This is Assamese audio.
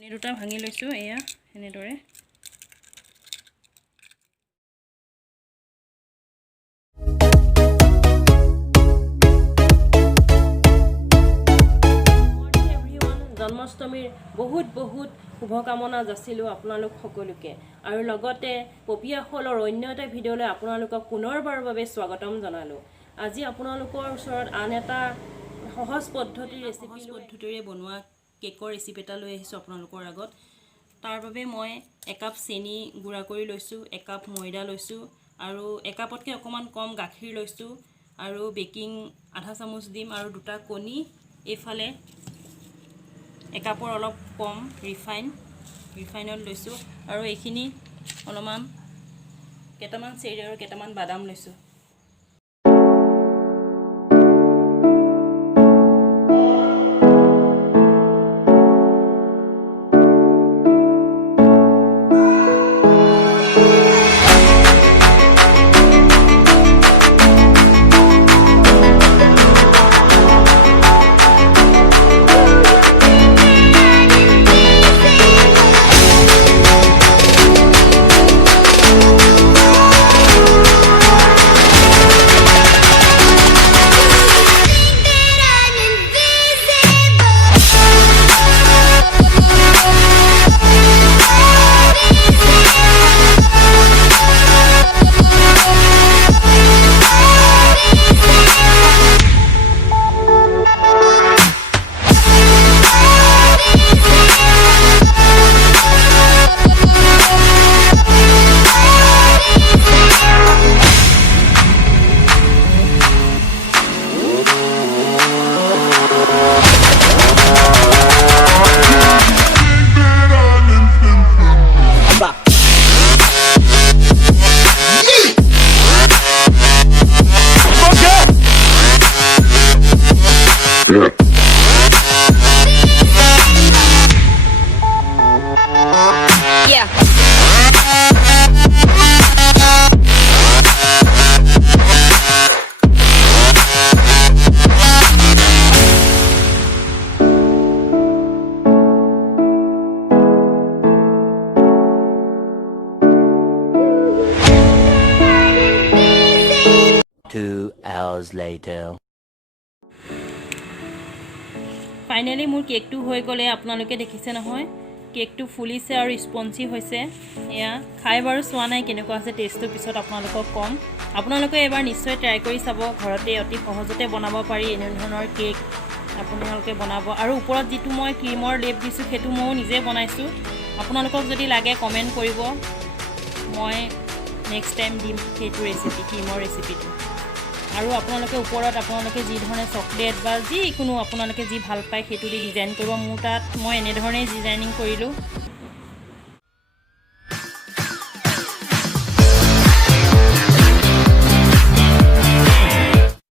এই দুটা ভাঙি লৈছোঁ এয়া এনেদৰে জন্মাষ্টমীৰ বহুত শুভকামনা যাচিলোঁ আপোনালোক সকলোকে আৰু লগতে পপীয়াশলৰ অন্য এটা ভিডিঅ'লৈ আপোনালোকক পুনৰবাৰৰ বাবে স্বাগতম জনালোঁ। আজি আপোনালোকৰ ওচৰত আন এটা সহজ পদ্ধতিৰে বনোৱা কেকৰ ৰেচিপি এটা লৈ আহিছোঁ আপোনালোকৰ আগত। তাৰ বাবে মই একাপ চেনি গুড়া কৰি লৈছোঁ, একাপ ময়দা লৈছোঁ আৰু একাপতকৈ অকণমান কম গাখীৰ লৈছোঁ আৰু বেকিং আধা চামুচ দিম আৰু দুটা কণী, এইফালে একাপৰ অলপ কম ৰিফাইনত লৈছোঁ আৰু এইখিনি অলপমান কেইটামান চেৰি আৰু কেইটামান বাদাম লৈছোঁ। ফাইনেলি মোৰ কেকটো হৈ গ'লে আপোনালোকে দেখিছে নহয়, কেকটো ফুলিছে আৰু স্পঞ্জি হৈছে। এয়া খাই বাৰু চোৱা নাই কেনেকুৱা আছে, টেষ্টটো পিছত আপোনালোকক ক'ম। আপোনালোকে এবাৰ নিশ্চয় ট্ৰাই কৰি চাব, ঘৰতে অতি সহজতে বনাব পাৰি এনেধৰণৰ কেক আপোনালোকে বনাব। আৰু ওপৰত যিটো মই ক্ৰীমৰ লেপ দিছোঁ সেইটো ময়ো নিজে বনাইছোঁ। আপোনালোকক যদি লাগে কমেণ্ট কৰিব, মই নেক্সট টাইম দিম সেইটো ৰেচিপি, ক্ৰীমৰ ৰেচিপিটো। আৰু আপোনালোকে ওপৰত আপোনালোকে যি ধৰণে চকলেট বা যিকোনো আপোনালোকে যি ভাল পায় সেইটো দি ডিজাইন কৰিব। মোৰ তাত মই এনেধৰণেই ডিজাইনিং কৰিলোঁ।